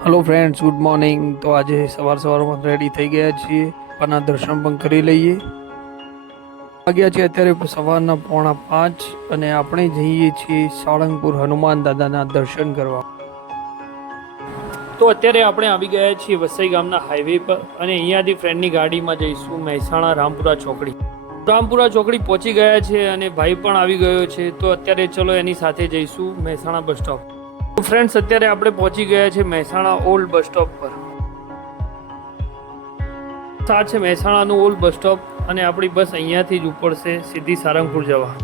Hello friends, good morning. तो आज સવારમાં રેડી થઈ ગયા છીએ, બાપાના દર્શન પણ કરી લઈએ। વાગ્યા છે અત્યારે સવારના 4:45 અને આપણે જઈએ છીએ સાળંગપુર હનુમાન દાદાના દર્શન કરવા। તો અત્યારે આપણે આવી ગયા છીએ વસઈ ગામના હાઈવે પર અને અહીંયાથી ફ્રેન્ડની ગાડીમાં જઈશું મહેસાણા રામપુરા ચોકડી। રામપુરા ચોકડી પહોંચી ગયા છે અને ભાઈ પણ આવી ગયો છે, તો અત્યારે ચલો એની સાથે જઈશું મહેસાણા બસ સ્ટોપ। તો ફ્રેન્ડ્સ, અત્યારે આપણે પહોંચી ગયા છે મહેસાણા ઓલ્ડ બસ સ્ટોપ પર। આ છે મહેસાણાનું ઓલ્ડ બસ સ્ટોપ અને આપણી બસ અહીંયાથી જ ઉપડશે સીધી સારંગપુર જવા।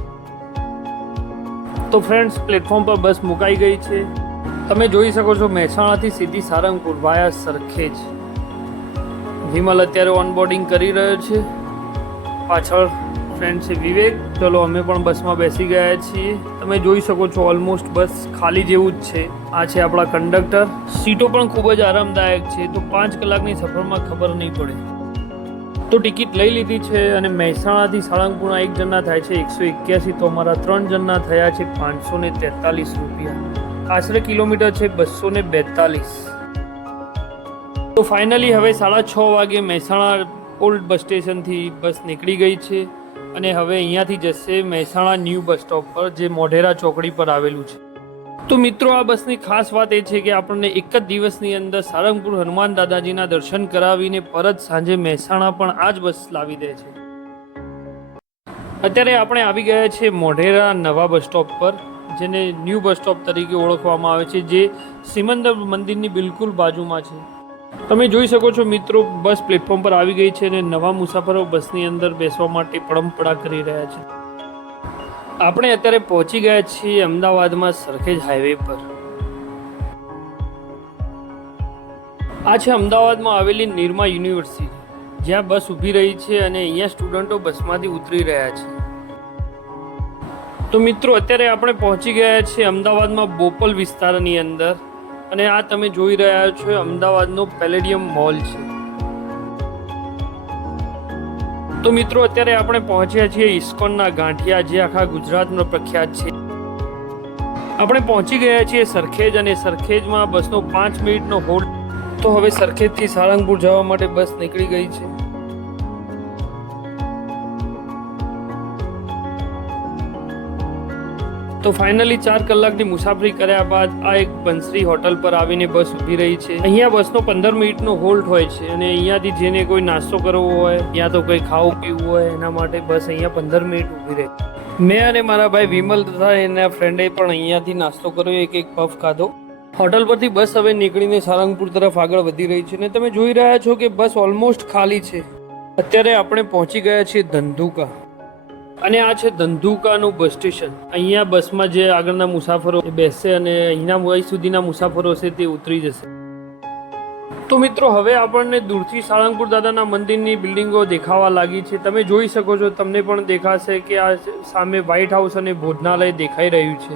તો ફ્રેન્ડ્સ, પ્લેટફોર્મ પર બસ મુકાઈ ગઈ છે। તમે જોઈ શકો છો મહેસાણાથી સીધી સારંગપુર વાયા સરખેજ। વિમલ અત્યારે ઓનબોર્ડિંગ કરી રહ્યો છે, પાછળ ફ્રેન્ડ છે વિવેક। ચલો અમે પણ બસમાં બેસી ગયા છીએ। તમે જોઈ શકો છો ઓલમોસ્ટ બસ ખાલી જેવું જ છે। આ છે આપણા કંડક્ટર। સીટો પણ ખૂબ જ આરામદાયક છે, તો 5 કલાકની સફરમાં ખબર નહીં પડે। તો ટિકિટ લઈ લીધી છે અને મહેસાણાથી સાળંગપુરના એક જણના થાય છે 181, તો અમારા 3 જણના થયા છે 543 રૂપિયા। આશરે કિલોમીટર છે 242। તો ફાઇનલી હવે 6:30 વાગે મહેસાણા ઓલ્ડ બસ સ્ટેશનથી બસ નીકળી ગઈ છે અને હવે અહીંયાથી જશે મહેસાણા ન્યૂ બસ સ્ટોપ પર, જે મોઢેરા ચોકડી પર આવેલું છે। તો મિત્રો, આ બસની ખાસ વાત એ છે કે આપણને એક જ દિવસની અંદર સારંગપુર હનુમાન દાદાજીના દર્શન કરાવીને પરત સાંજે મહેસાણા પણ આ જ બસ લાવી દે છે। અત્યારે આપણે આવી ગયા છીએ મોઢેરા નવા બસ સ્ટોપ પર, જેને ન્યૂ બસ સ્ટોપ તરીકે ઓળખવામાં આવે છે, જે સિમંદર મંદિરની બિલકુલ બાજુમાં છે। તમે જોઈ શકો છો મિત્રો, બસ પ્લેટફોર્મ પર આવી ગઈ છે અને નવા મુસાફરો બસની અંદર બેસવા માટે પડમપડા કરી રહ્યા છે। આપણે અત્યારે પહોંચી ગયા છીએ અમદાવાદમાં સરખેજ હાઈવે પર। આ છે અમદાવાદમાં આવેલી નિરમા યુનિવર્સિટી, જ્યાં બસ ઊભી રહી છે અને અહીંયા સ્ટુડન્ટો બસમાંથી ઉતરી રહ્યા છે। તો મિત્રો, અત્યારે આપણે પહોંચી ગયા છીએ અમદાવાદમાં બોપલ વિસ્તારની અંદર અને આ તમે જોઈ રહ્યા છો અમદાવાદનો પેલેડિયમ મોલ છે। તો મિત્રો, અત્યારે આપણે પહોંચ્યા છીએ ઇસ્કોનના ગાંઠિયા, જે આખા ગુજરાતમાં પ્રખ્યાત છે। આપણે પહોંચી ગયા છીએ સરખેજ અને સરખેજમાં બસનો 5 મિનિટનો હોલ્ડ। તો હવે સરખેજથી સાળંગપુર જવા માટે બસ નીકળી ગઈ છે। તો ફાઇનલી 4 કલાકની મુસાફરી કર્યા બાદ આ એક બંસરી હોટલ પર આવીને બસ ઊભી રહી છે। અહીંયા બસનો 15 મિનિટનો હોલ્ટ હોય છે અને અહીંયાથી જેને કોઈ નાસ્તો કરવો હોય યા તો કોઈ ખાવું પીવું હોય એના માટે બસ અહીંયા 15 મિનિટ ઊભી રહે। મેં અને મારા ભાઈ વિમલ તથા એના ફ્રેન્ડે પણ અહીંયાથી નાસ્તો કર્યો, એક પફ ખાધો। હોટલ પરથી બસ હવે નીકળીને સારંગપુર તરફ આગળ વધી રહી છે અને તમે જોઈ રહ્યા છો કે બસ ઓલમોસ્ટ ખાલી છે। અત્યારે આપણે પહોંચી ગયા છીએ ધંધુકા અને આ છે ધંધુકાનું બસ સ્ટેશન। અહીંયા બસમાં જે આગળના મુસાફરો બેસશે અને અહીંના સુધીના મુસાફરો છે તે ઉતરી જશે। તો મિત્રો, હવે આપણને દૂરથી સાળંગપુર દાદાના મંદિરની બિલ્ડિંગો દેખાવા લાગી છે। તમે જોઈ શકો છો, તમને પણ દેખાશે કે આ સામે વ્હાઇટ હાઉસ અને ભોજનાલય દેખાઈ રહ્યું છે।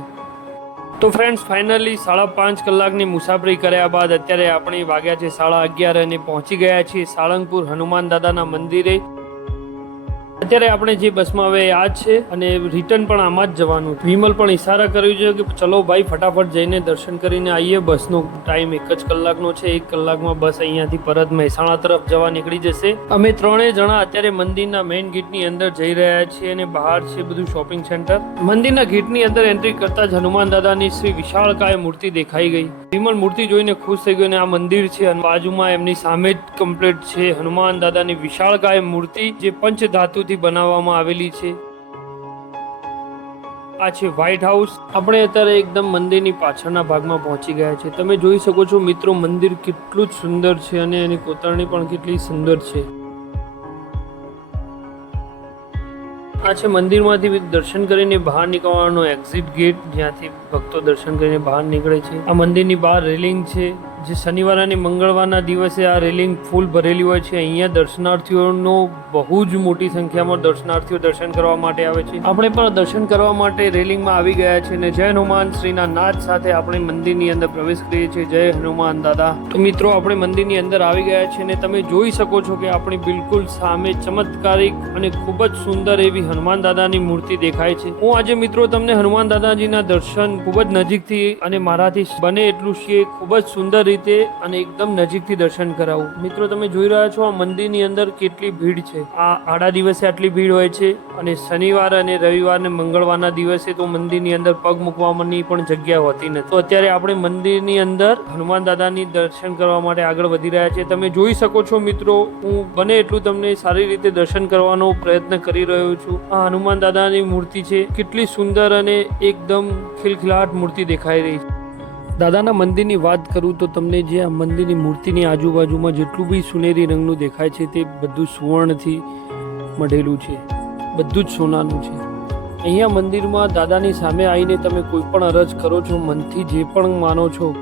તો ફ્રેન્ડ્સ, ફાઇનલી 5.5 કલાકની મુસાફરી કર્યા બાદ અત્યારે આપણે વાગ્યા છે 11:30 અને પહોંચી ગયા છીએ સાળંગપુર હનુમાન દાદાના મંદિરે। અત્યારે આપણે જે બસમાં હવે આ છે અને રિટર્ન પણ આમાં જ જવાનું। વિમલ પણ ઇશારા કર્યું છે કે ચલો ભાઈ ફટાફટ જઈને દર્શન કરીને આવીએ। બસનો ટાઈમ 1 જ કલાકનો છે, 1 કલાકમાં બસ અહીંયાથી પરત મહેસાણા તરફ જવા નીકળી જશે। અમે 3 જણા અત્યારે મંદિરના મેઇન ગેટની અંદર જઈ રહ્યા છીએ અને બહાર છે બધું શોપિંગ સેન્ટર। મંદિરના ગેટની અંદર એન્ટ્રી કરતા જ હનુમાન દાદાની શ્રી વિશાળકાય મૂર્તિ દેખાઈ ગઈ। વિમલ મૂર્તિ જોઈને ખુશ થઈ ગયો અને આ મંદિર છે અને બાજુમાં એમની સામે જ કમ્પ્લીટ છે હનુમાન દાદાની વિશાળકાય મૂર્તિ, જે પંચધાતુથી બનાવવામાં આવેલી છે। આ છે વ્હાઇટ હાઉસ। આપણે અત્યારે એકદમ મંદિરની પાછળના ભાગમાં પહોંચી ગયા છે। તમે જોઈ શકો છો મિત્રો, મંદિર કેટલું જ સુંદર છે અને એની કોતરણી પણ કેટલી સુંદર છે। આ છે મંદિરમાંથી દર્શન કરીને બહાર નીકળવાનો એક્ઝિટ ગેટ, જ્યાંથી ભક્તો દર્શન કરીને બહાર નીકળે છે। આ મંદિરની બહાર રેલિંગ છે, જે શનિવાર અને મંગળવારના દિવસે આ રેલિંગ ફૂલ ભરેલી હોય છે। અહીંયા દર્શનાર્થીઓનો બહુ જ મોટી સંખ્યામાં દર્શનાર્થીઓ દર્શન કરવા માટે આવે છે। આપણે પણ દર્શન કરવા માટે રેલિંગમાં આવી ગયા છે અને જય હનુમાન શ્રીના નાદ સાથે આપણે મંદિરની અંદર પ્રવેશ કરીએ છીએ। જય હનુમાન દાદા। તો મિત્રો, આપણે મંદિરની અંદર આવી ગયા છે અને તમે જોઈ શકો છો કે આપણી બિલકુલ સામે ચમત્કારિક અને ખૂબ જ સુંદર એવી હનુમાન દાદાની મૂર્તિ દેખાય છે। હું આજે મિત્રો તમને હનુમાન દાદાજીના દર્શન ખૂબ જ નજીકથી અને મારાથી બને એટલું ખૂબ જ સુંદર રીતે રીતે અને એકદમ નજીકથી દર્શન કરાવું. મિત્રો તમે જોઈ રહ્યા છો આ મંદિરની અંદર કેટલી ભીડ છે. આ આડા દિવસે આટલી ભીડ હોય છે અને શનિવાર અને રવિવાર ને મંગળવારના દિવસે તો મંદિરની અંદર પગ મૂકવાની પણ જગ્યા હોતી નથી. તો અત્યારે આપણે મંદિરની અંદર હનુમાન દાદાની દર્શન કરવા માટે આગળ વધી રહ્યા છે. તમે જોઈ શકો છો મિત્રો, હું બને એટલું તમને સારી રીતે દર્શન કરવાનો પ્રયત્ન કરી રહ્યો છું. આ હનુમાન દાદાની મૂર્તિ છે, કેટલી સુંદર અને એકદમ ખિલખિલાટ મૂર્તિ દેખાઈ રહી છે. દાદાના મંદિરની વાત કરું તો તમને જે આ મંદિરની મૂર્તિની આજુબાજુમાં જેટલું બી સુનેરી રંગનું દેખાય છે તે બધું સુવર્ણથી મઢેલું છે, બધું જ સોનાનું છે. અહીંયા મંદિરમાં દાદાની સામે આવીને તમે કોઈ પણ અરજ કરો છો, મનથી જે પણ માનો છો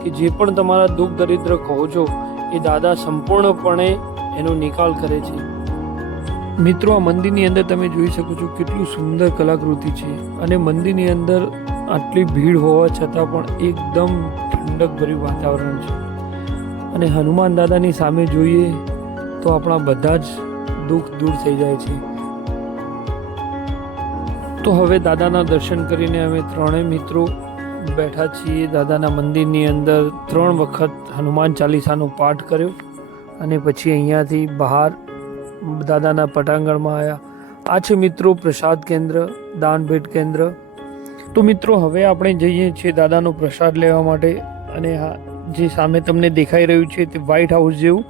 કે જે પણ તમારા દુઃખ દરિદ્ર કહો છો એ દાદા સંપૂર્ણપણે એનો નિકાલ કરે છે. મિત્રો આ મંદિરની અંદર તમે જોઈ શકો છો કેટલું સુંદર કલાકૃતિ છે અને મંદિરની અંદર આટલી ભીડ હોવા છતાં પણ એકદમ ઠંડકભર્યું વાતાવરણ છે. અને હનુમાન દાદાની સામે જોઈએ તો આપણા બધા જ દુઃખ દૂર થઈ જાય છે. તો હવે દાદાના દર્શન કરીને અમે ત્રણેય મિત્રો બેઠા છીએ દાદાના મંદિરની અંદર. 3 વખત હનુમાન ચાલીસાનો પાઠ કર્યો અને પછી અહીંયાથી બહાર દાદાના પટાંગણમાં આવ્યા. આ છે મિત્રો પ્રસાદ કેન્દ્ર, દાન ભેટ કેન્દ્ર. તો મિત્રો હવે આપણે જઈએ છીએ દાદાનો પ્રસાદ લેવા માટે. અને જે સામે તમને દેખાઈ રહ્યું છે તે વ્હાઇટ હાઉસ જેવું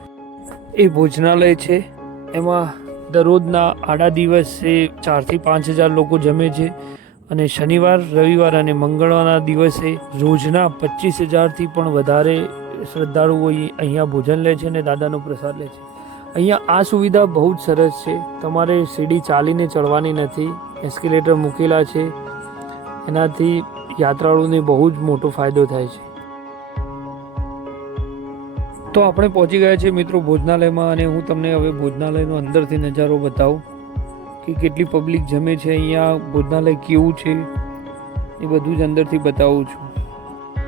એ ભોજનાલય છે. એમાં દરરોજના આડા દિવસે 4 થી 5 હજાર લોકો જમે છે અને શનિવાર, રવિવાર અને મંગળવારના દિવસે રોજના 25,000થી પણ વધારે શ્રદ્ધાળુઓ અહીંયા ભોજન લે છે અને દાદાનો પ્રસાદ લે છે. અહીંયા આ સુવિધા બહુ જ સરસ છે. તમારે સીડી ચાલીને ચડવાની નથી, એસ્કેલેટર મૂકેલા છે. એનાથી યાત્રાળુઓને બહુ જ મોટો ફાયદો થાય છે. તો આપણે પહોંચી ગયા છીએ મિત્રો ભોજનાલયમાં અને હું તમને હવે ભોજનાલયનો અંદરથી નજારો બતાવું કે કેટલી પબ્લિક જમે છે. અહીંયા ભોજનાલય કેવું છે એ બધું જ અંદરથી બતાવું છું.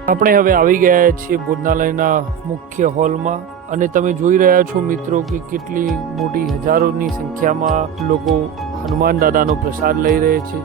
આપણે હવે આવી ગયા છીએ ભોજનાલયના મુખ્ય હોલમાં અને તમે જોઈ રહ્યા છો મિત્રો કે કેટલી મોટી હજારોની સંખ્યામાં લોકો હનુમાન દાદાનો પ્રસાદ લઈ રહે છે.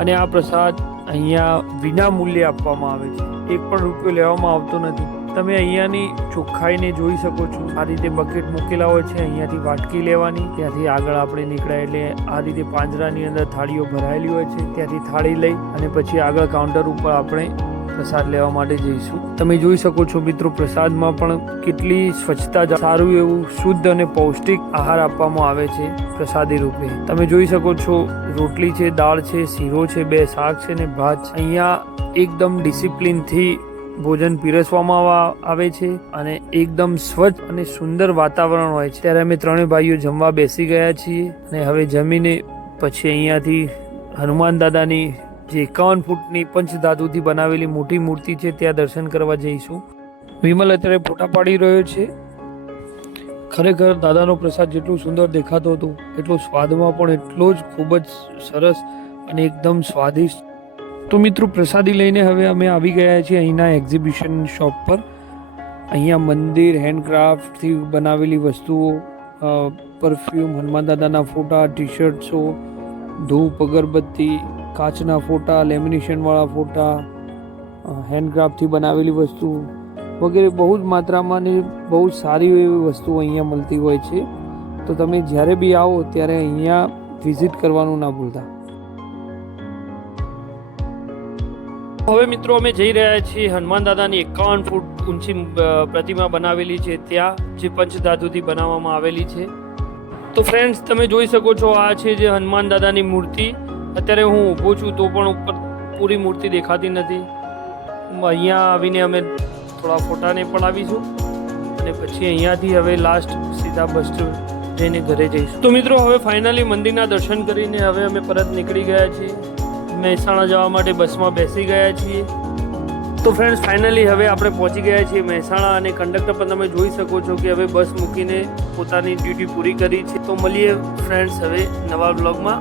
અને આ પ્રસાદ અહીંયા વિના મૂલ્યે આપવામાં આવે છે, 1 પણ રૂપિયો લેવામાં આવતો નથી. તમે અહીંયાની ચોખ્ખાઈને જોઈ શકો છો. આ રીતે બકેટ મૂકેલા હોય છે, અહીંયાથી વાટકી લેવાની, ત્યાંથી આગળ આપણે નીકળ્યા એટલે આ રીતે પાંજરાની અંદર થાળીઓ ભરાયેલી હોય છે, ત્યાંથી થાળી લઈ અને પછી આગળ કાઉન્ટર ઉપર આપણે પ્રસાદ લેવા માટે જઈશું. તમે જોઈ શકો છો મિત્રો પ્રસાદમાં પણ કેટલી સ્વચ્છતા, સારું એવું શુદ્ધ અને પૌષ્ટિક આહાર આપવામાં આવે છે પ્રસાદી રૂપે. તમે જોઈ શકો છો રોટલી છે, દાળ છે, શીરો છે, 2 શાક છે ને ભાત. અહીંયા એકદમ ડિસિપ્લિનથી ભોજન પીરસવામાં આવે છે અને એકદમ સ્વચ્છ અને સુંદર વાતાવરણ હોય છે. ત્યારે અમે 3 ભાઈઓ જમવા બેસી ગયા છીએ અને હવે જમીને પછી અહીંયાથી હનુમાન દાદાની જે 51 ફૂટની પંચધાતુથી બનાવેલી મોટી મૂર્તિ છે ત્યાં દર્શન કરવા જઈશું. વિમલ અત્યારે ફોટા પાડી રહ્યો છે. ખરેખર દાદાનો પ્રસાદ જેટલું સુંદર દેખાતો હતો એટલો સ્વાદમાં પણ એટલો જ ખૂબ જ સરસ અને એકદમ સ્વાદિષ્ટ. તો મિત્રો પ્રસાદી લઈને હવે અમે આવી ગયા છીએ અહીંના એક્ઝિબિશન શોપ પર. અહીંયા મંદિર, હેન્ડક્રાફ્ટથી બનાવેલી વસ્તુઓ, પરફ્યુમ, હનુમાન દાદાના ફોટા, ટી-શર્ટ્સો, ધૂપ, અગરબત્તી, કાચના ફોટા, લેમિનેશનવાળા ફોટા, હેન્ડક્રાફ્ટથી બનાવેલી વસ્તુ વગેરે બહુ જ માત્રામાં ને બહુ જ સારી એવી વસ્તુઓ અહીંયા મળતી હોય છે. તો તમે જ્યારે બી આવો ત્યારે અહીંયા વિઝિટ કરવાનું ના ભૂલતા. હવે મિત્રો અમે જઈ રહ્યા છીએ હનુમાન દાદાની 51 ફૂટ ઊંચી પ્રતિમા બનાવેલી છે ત્યાં, જે પંચધાતુથી બનાવવામાં આવેલી છે. તો ફ્રેન્ડ્સ તમે જોઈ શકો છો આ છે જે હનુમાન દાદાની મૂર્તિ. અત્યારે હું ઊભો છું તો પણ ઉપર પૂરી મૂર્તિ દેખાતી નથી. અહીંયા આવીને અમે થોડા ફોટાને પડાવીશું અને પછી અહીંયાથી હવે લાસ્ટ સીધા બસ જઈને ઘરે જઈશું. તો મિત્રો હવે ફાઇનલી મંદિરના દર્શન કરીને હવે અમે પરત નીકળી ગયા છીએ. મહેસાણા જવા માટે બસમાં બેસી ગયા છીએ. તો ફ્રેન્ડ્સ ફાઇનલી હવે આપણે પહોંચી ગયા છીએ મહેસાણા અને કંડક્ટર પર તમે જોઈ શકો છો કે હવે બસ મૂકીને પોતાની ડ્યુટી પૂરી કરી છે. તો મળીએ ફ્રેન્ડ્સ હવે નવા બ્લોગમાં.